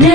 Yeah.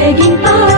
北京包